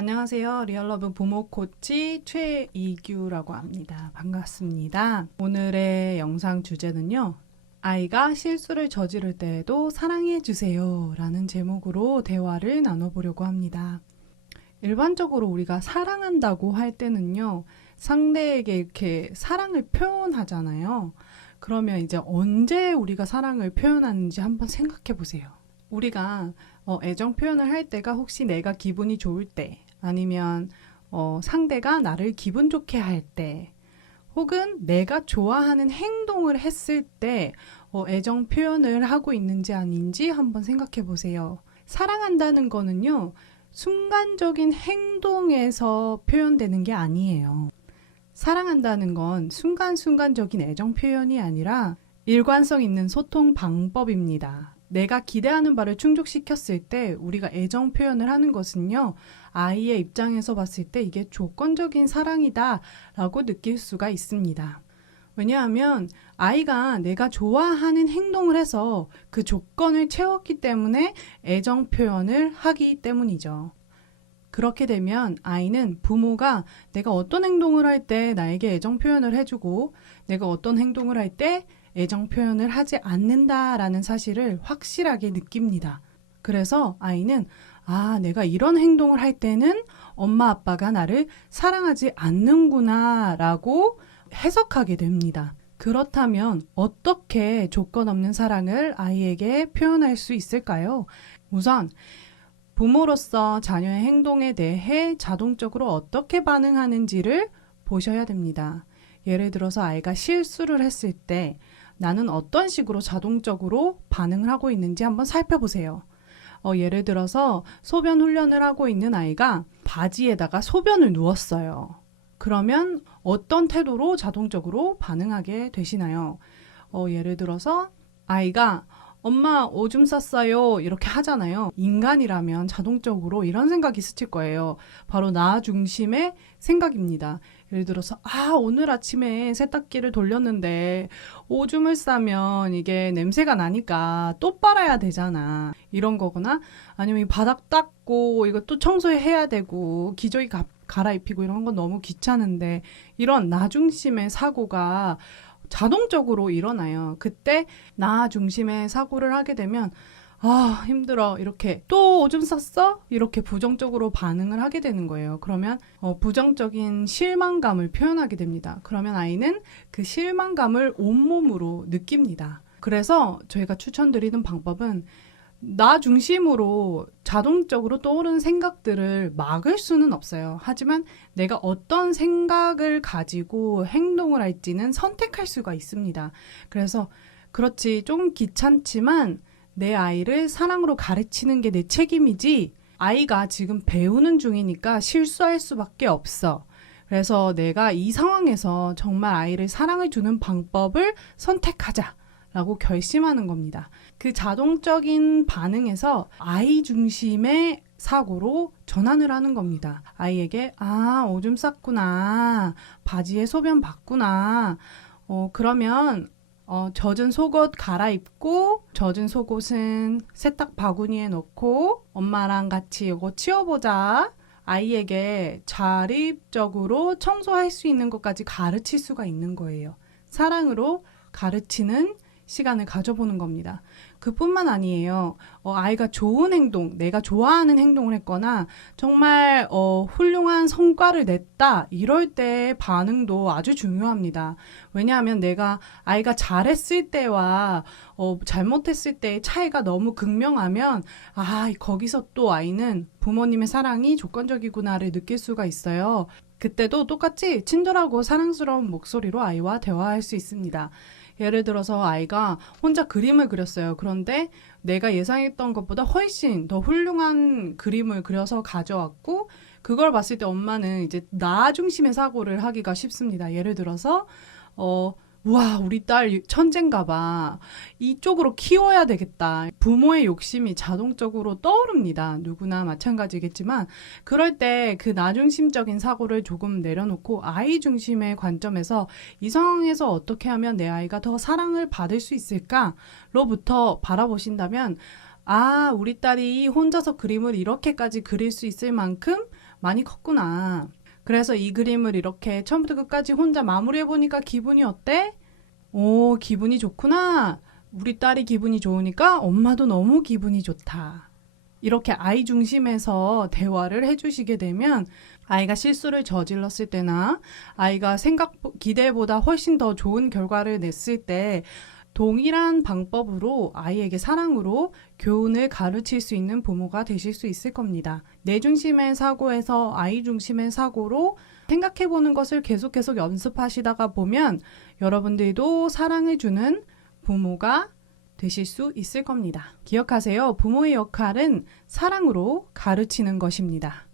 안녕하세요. 리얼러브 부모 코치 최이규라고 합니다. 반갑습니다. 오늘의 영상 주제는요. 아이가 실수를 저지를 때에도 사랑해 주세요 라는 제목으로 대화를 나눠보려고 합니다. 일반적으로 우리가 사랑한다고 할 때는요. 상대에게 이렇게 사랑을 표현하잖아요. 그러면 이제 언제 우리가 사랑을 표현하는지 한번 생각해 보세요. 우리가 애정 표현을 할 때가 혹시 내가 기분이 좋을 때, 아니면 상대가 나를 기분 좋게 할 때, 혹은 내가 좋아하는 행동을 했을 때 애정 표현을 하고 있는지 아닌지 한번 생각해 보세요. 사랑한다는 거는요, 순간적인 행동에서 표현되는 게 아니에요. 사랑한다는 건 순간순간적인 애정 표현이 아니라 일관성 있는 소통 방법입니다. 내가 기대하는 바를 충족시켰을 때 우리가 애정 표현을 하는 것은요, 아이의 입장에서 봤을 때 이게 조건적인 사랑이다 라고 느낄 수가 있습니다. 왜냐하면 아이가 내가 좋아하는 행동을 해서 그 조건을 채웠기 때문에 애정 표현을 하기 때문이죠. 그렇게 되면 아이는 부모가 내가 어떤 행동을 할 때 나에게 애정 표현을 해주고 내가 어떤 행동을 할 때 애정 표현을 하지 않는다라는 사실을 확실하게 느낍니다. 그래서 아이는 내가 이런 행동을 할 때는 엄마 아빠가 나를 사랑하지 않는구나 라고 해석하게 됩니다. 그렇다면 어떻게 조건 없는 사랑을 아이에게 표현할 수 있을까요? 우선 부모로서 자녀의 행동에 대해 자동적으로 어떻게 반응하는지를 보셔야 됩니다. 예를 들어서 아이가 실수를 했을 때 나는 어떤 식으로 자동적으로 반응을 하고 있는지 한번 살펴보세요. 예를 들어서 소변 훈련을 하고 있는 아이가 바지에다가 소변을 누웠어요. 그러면 어떤 태도로 자동적으로 반응하게 되시나요? 예를 들어서 아이가 엄마 오줌 쌌어요 이렇게 하잖아요. 인간이라면 자동적으로 이런 생각이 스칠 거예요. 바로 나 중심의 생각입니다. 예를 들어서 오늘 아침에 세탁기를 돌렸는데 오줌을 싸면 이게 냄새가 나니까 또 빨아야 되잖아. 이런 거거나 아니면 이 바닥 닦고 이거 또 청소해야 되고 기저귀 갈아입히고 이런 건 너무 귀찮은데, 이런 나 중심의 사고가 자동적으로 일어나요. 그때 나 중심의 사고를 하게 되면 힘들어 이렇게 또 오줌 쌌어? 이렇게 부정적으로 반응을 하게 되는 거예요. 그러면 부정적인 실망감을 표현하게 됩니다. 그러면 아이는 그 실망감을 온몸으로 느낍니다. 그래서 저희가 추천드리는 방법은 나 중심으로 자동적으로 떠오르는 생각들을 막을 수는 없어요. 하지만 내가 어떤 생각을 가지고 행동을 할지는 선택할 수가 있습니다. 그래서 그렇지, 좀 귀찮지만 내 아이를 사랑으로 가르치는 게 내 책임이지, 아이가 지금 배우는 중이니까 실수할 수밖에 없어. 그래서 내가 이 상황에서 정말 아이를 사랑을 주는 방법을 선택하자 라고 결심하는 겁니다. 그 자동적인 반응에서 아이 중심의 사고로 전환을 하는 겁니다. 아이에게 오줌 쌌구나, 바지에 소변 봤구나, 그러면 젖은 속옷 갈아입고 젖은 속옷은 세탁 바구니에 넣고 엄마랑 같이 이거 치워보자. 아이에게 자립적으로 청소할 수 있는 것까지 가르칠 수가 있는 거예요. 사랑으로 가르치는 시간을 가져보는 겁니다. 그뿐만 아니에요. 아이가 좋은 행동, 내가 좋아하는 행동을 했거나 정말 훌륭한 성과를 냈다, 이럴 때의 반응도 아주 중요합니다. 왜냐하면 아이가 잘했을 때와 잘못했을 때의 차이가 너무 극명하면 거기서 또 아이는 부모님의 사랑이 조건적이구나를 느낄 수가 있어요. 그때도 똑같이 친절하고 사랑스러운 목소리로 아이와 대화할 수 있습니다. 예를 들어서 아이가 혼자 그림을 그렸어요. 그런데 내가 예상했던 것보다 훨씬 더 훌륭한 그림을 그려서 가져왔고, 그걸 봤을 때 엄마는 이제 나 중심의 사고를 하기가 쉽습니다. 예를 들어서 우와, 우리 딸 천재인가 봐, 이쪽으로 키워야 되겠다. 부모의 욕심이 자동적으로 떠오릅니다. 누구나 마찬가지겠지만, 그럴 때 그 나 중심적인 사고를 조금 내려놓고 아이 중심의 관점에서 이 상황에서 어떻게 하면 내 아이가 더 사랑을 받을 수 있을까로부터 바라보신다면, 우리 딸이 혼자서 그림을 이렇게까지 그릴 수 있을 만큼 많이 컸구나. 그래서 이 그림을 이렇게 처음부터 끝까지 혼자 마무리해보니까 기분이 어때? 오, 기분이 좋구나. 우리 딸이 기분이 좋으니까 엄마도 너무 기분이 좋다. 이렇게 아이 중심에서 대화를 해주시게 되면 아이가 실수를 저질렀을 때나 아이가 기대보다 훨씬 더 좋은 결과를 냈을 때 동일한 방법으로 아이에게 사랑으로 교훈을 가르칠 수 있는 부모가 되실 수 있을 겁니다. 내 중심의 사고에서 아이 중심의 사고로 생각해보는 것을 계속 연습하시다가 보면 여러분들도 사랑을 주는 부모가 되실 수 있을 겁니다. 기억하세요. 부모의 역할은 사랑으로 가르치는 것입니다.